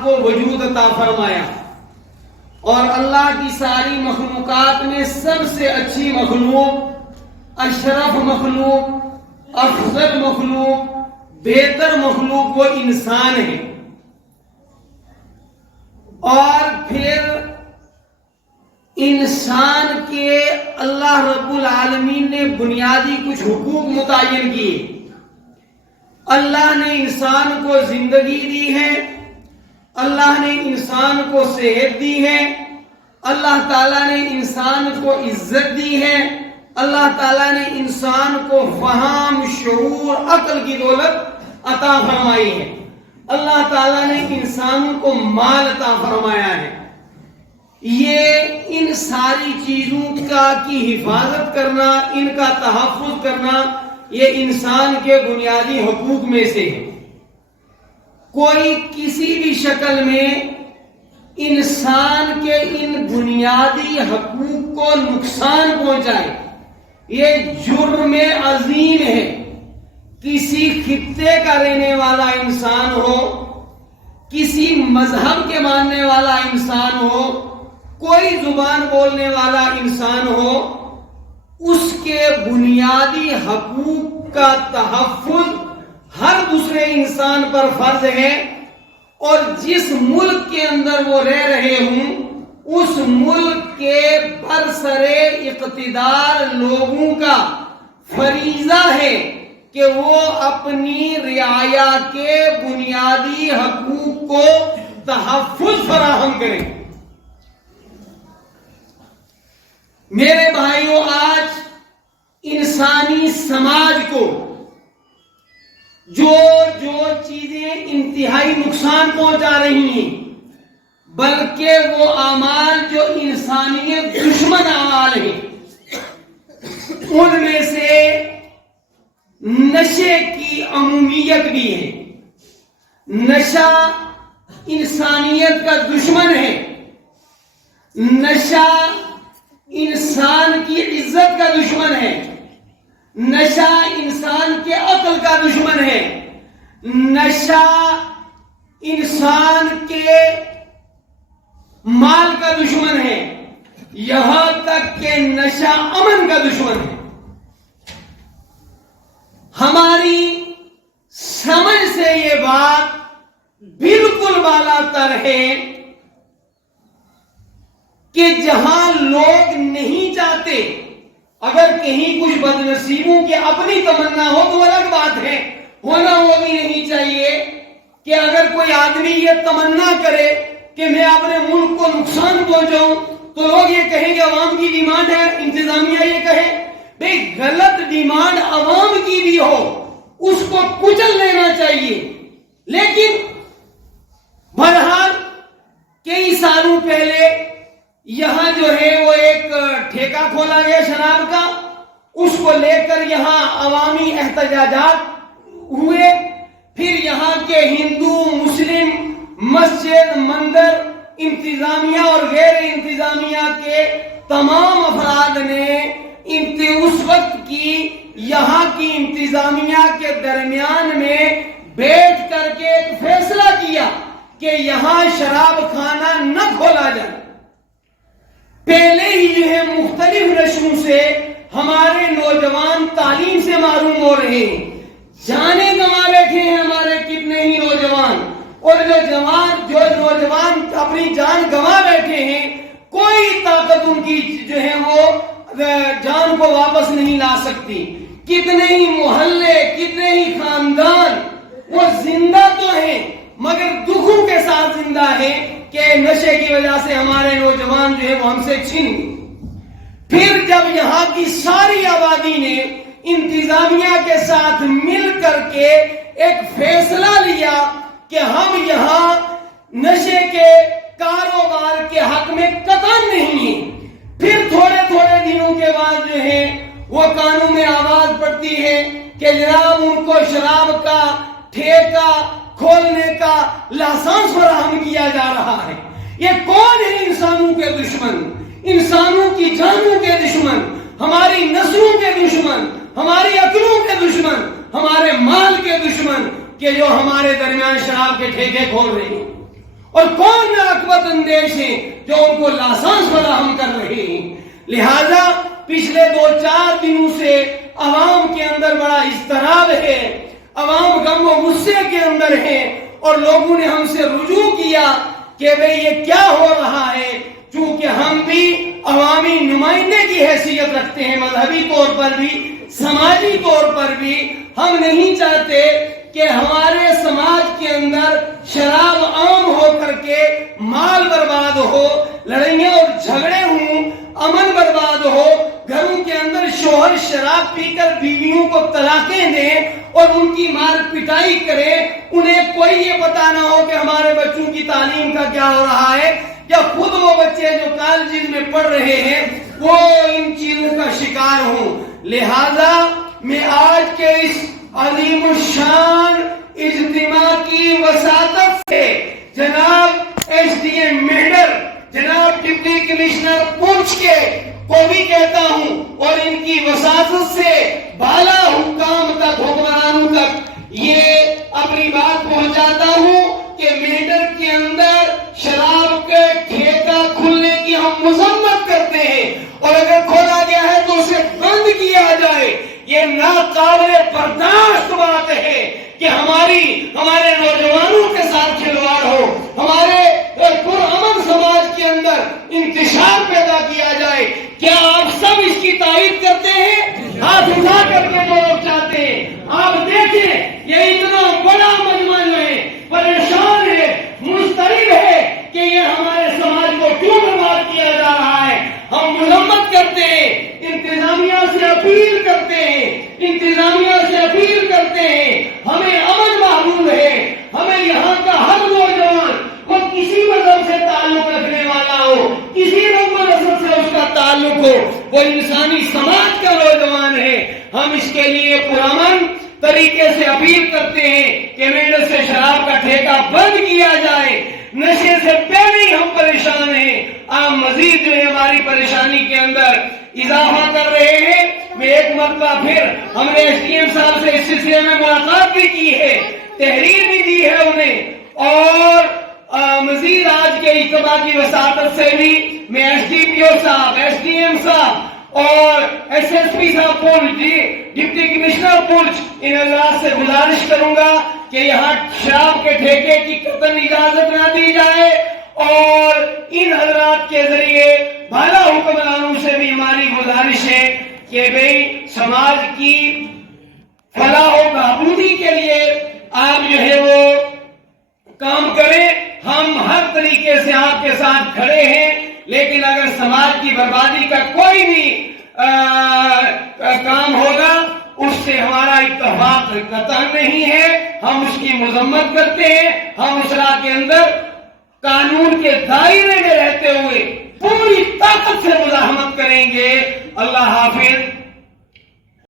آپ کو وجود عطا فرمایا، اور اللہ کی ساری مخلوقات میں سب سے اچھی مخلوق، اشرف مخلوق، افضل مخلوق، بہتر مخلوق وہ انسان ہے۔ اور پھر انسان کے اللہ رب العالمین نے بنیادی کچھ حقوق متعین کیے۔ اللہ نے انسان کو زندگی دی ہے، اللہ نے انسان کو صحت دی ہے، اللہ تعالیٰ نے انسان کو عزت دی ہے، اللہ تعالیٰ نے انسان کو فہم، شعور، عقل کی دولت عطا فرمائی ہے، اللہ تعالیٰ نے انسانوں کو مال عطا فرمایا ہے۔ یہ ان ساری چیزوں کی حفاظت کرنا، ان کا تحفظ کرنا، یہ انسان کے بنیادی حقوق میں سے ہے۔ کوئی کسی بھی شکل میں انسان کے ان بنیادی حقوق کو نقصان پہنچائے، یہ جرم عظیم ہے۔ کسی خطے کا رہنے والا انسان ہو، کسی مذہب کے ماننے والا انسان ہو، کوئی زبان بولنے والا انسان ہو، اس کے بنیادی حقوق کا تحفظ ہر دوسرے انسان پر فرض ہے، اور جس ملک کے اندر وہ رہ رہے ہوں اس ملک کے برسر اقتدار لوگوں کا فریضہ ہے کہ وہ اپنی رعایا کے بنیادی حقوق کو تحفظ فراہم کریں۔ میرے بھائیوں، آج انسانی سماج کو جو چیزیں انتہائی نقصان پہنچا رہی ہیں، بلکہ وہ اعمال جو انسانیت دشمن اعمال ہیں، ان میں سے نشے کی عمومیت بھی ہے۔ نشہ انسانیت کا دشمن ہے، نشہ انسان کی عزت کا دشمن ہے، نشہ انسان کے عقل کا دشمن ہے، نشہ انسان کے مال کا دشمن ہے، یہاں تک کہ نشہ امن کا دشمن ہے۔ ہماری سمجھ سے یہ بات بالکل بالا تر ہے کہ جہاں لوگ نہیں چاہتے، اگر کہیں کچھ بدنصیبوں کی اپنی تمنا ہو تو الگ بات ہے، ہونا وہ بھی نہیں چاہیے کہ اگر کوئی آدمی یہ تمنا کرے کہ میں اپنے ملک کو نقصان پہنچاؤں تو لوگ یہ کہیں کہ عوام کی ڈیمانڈ ہے، انتظامیہ یہ کہے۔ بھئی غلط ڈیمانڈ عوام کی بھی ہو، اس کو کچل لینا چاہیے، لیکن بہرحال کئی سالوں پہلے یہاں جو ہے وہ ایک ٹھیکہ کھولا گیا شراب کا، اس کو لے کر یہاں عوامی احتجاجات ہوئے، پھر یہاں کے ہندو، مسلم، مسجد، مندر، انتظامیہ اور غیر انتظامیہ کے تمام افراد نے اس وقت کی یہاں کی انتظامیہ کے درمیان میں بیٹھ کر کے ایک فیصلہ کیا کہ یہاں شراب خانہ نہ کھولا جائے۔ پہلے ہی جو ہے مختلف رشموں سے ہمارے نوجوان تعلیم سے محروم ہو رہے ہیں، جانیں گنوا بیٹھے ہیں ہمارے کتنے ہی نوجوان، اور جو نوجوان اپنی جان گنوا بیٹھے ہیں، کوئی طاقت ان کی جو ہے وہ جان کو واپس نہیں لا سکتی۔ کتنے ہی محلے، کتنے ہی خاندان وہ زندہ تو ہیں مگر دکھوں کے ساتھ زندہ ہیں کہ نشے کی وجہ سے ہمارے نوجوان جو ہے وہ ہم سے چھن گئے۔ پھر جب یہاں کی ساری آبادی نے انتظامیہ کے ساتھ مل کر کے ایک فیصلہ لیا کہ ہم یہاں نشے کے کاروبار کے حق میں قطعاً نہیں ہیں، پھر تھوڑے دنوں کے بعد جو ہے وہ قانون میں آواز پڑتی ہے کہ جناب ان کو شراب کا ٹھیکہ کھولنے کا لائسنس فراہم کیا جا رہا ہے۔ یہ کون ہے؟ انسانوں کے دشمن، انسانوں کی جانوں کے دشمن، ہماری نسلوں کے دشمن، ہماری عقلوں کے دشمن، ہمارے مال کے دشمن، کہ جو ہمارے درمیان شراب کے ٹھیکے کھول رہے ہیں۔ اور کون ناقابل اندیش ہیں جو ان کو لائسنس فراہم کر رہے ہیں. لہذا پچھلے 2-4 دنوں سے عوام کے اندر بڑا اضطراب ہے، عوام غم و غصے کے اندر ہے، اور لوگوں نے ہم سے رجوع کیا کہ بھئی یہ کیا ہو رہا ہے. چونکہ ہم بھی عوامی نمائندے کی حیثیت رکھتے ہیں، مذہبی طور پر بھی سماجی طور پر بھی، ہم نہیں چاہتے کہ ہمارے سماج کے اندر شراب عام ہو کر کے مال برباد ہو، لڑائیاں اور جھگڑے ہوں، امن برباد ہو، گھروں کے اندر شوہر شراب پی کر بیویوں کو طلاقیں دیں اور ان کی مار پٹائی کرے، انہیں کوئی یہ پتا نہ ہو کہ ہمارے بچوں کی تعلیم کا کیا ہو رہا ہے، یا خود وہ بچے جو کالجز میں پڑھ رہے ہیں وہ ان چیزوں کا شکار ہوں. لہذا میں آج کے اس عظیم الشان اجتماع کی وساطت سے جناب ایس ڈی ایم میڈر، جناب ڈپٹی کمشنر پونچھ کے کو بھی کہتا ہوں، اور ان کی وساطت سے بالا حکام تک، حکمرانوں تک یہ اپنی بات پہنچاتا ہوں کہ میڈر کے اندر شراب کے ٹھیکہ کھلنے کی ہم مذمت کرتے ہیں، اور اگر کھولا گیا ہے تو اسے بند کیا جائے. یہ ناقابل برداشت بات ہے کہ ہمارے نوجوانوں کے ساتھ کھلواڑ ہو، ہمارے پرامن سماج کے اندر انتشار پیدا کیا جائے. کیا آپ سب اس کی تائید کرتے ہیں؟ ہاتھ اٹھا کر کے جو لوگ چاہتے ہیں. آپ دیکھیں یہ اتنا بڑا مجمع ہے، پریشان ہے، مضطرب ہے کہ یہ ہمارے سماج کو کیوں برباد کیا جا رہا ہے. ہم مذمت کرتے ہیں، انتظامیہ سے اپیل کرتے ہیں، انتظامیہ سے اپیل کرتے ہیں، ہمیں امن محفوظ ہے. ہمیں یہاں کا ہر نوجوان، وہ کسی مذہب سے تعلق رکھنے والا ہو، کسی رنگ و نسل سے اس کا تعلق ہو، وہ انسانی سماج کا نوجوان ہے. ہم اس کے لیے پرامن طریقے سے اپیل کرتے ہیں کہ میڈر سے شراب کا ٹھیکہ بند کیا جائے. نشے سے پہلے ہی ہم پریشان ہیں، آپ مزید جو ہے ہماری پریشانی کے اندر اضافہ کر رہے ہیں. میں ایک مرتبہ پھر ہم نے ایس ڈی ایم صاحب سے اس سلسلے میں ملاقات بھی کی ہے، تحریر بھی دی ہے انہیں، اور مزید آج کے اجتماع کی وساطت سے بھی میں ایس ڈی پی او صاحب، ایس ڈی ایم صاحب اور ایس ایس پی صاحب پونچھ، ڈپٹی کمشنر پونچھ، ان حضرات سے گزارش کروں گا کہ یہاں شراب کے ٹھیکے کی قطعاً اجازت نہ دی جائے، اور ان حضرات کے ذریعے بالا حکمرانوں سے بھی ہماری گزارش ہے کہ بھئی سماج کی فلاح و بہبودی کے لیے آپ جو ہے وہ کام کریں. ہم ہر طریقے سے آپ کے ساتھ کھڑے ہیں، لیکن اگر سماج کی بربادی کا کوئی بھی کام ہوگا اس سے ہمارا اتفاق قطعاً نہیں ہے. ہم اس کی مذمت کرتے ہیں. ہم اس راہ کے اندر قانون کے دائرے میں رہتے ہوئے پوری طاقت سے مزاحمت کریں گے. اللہ حافظ.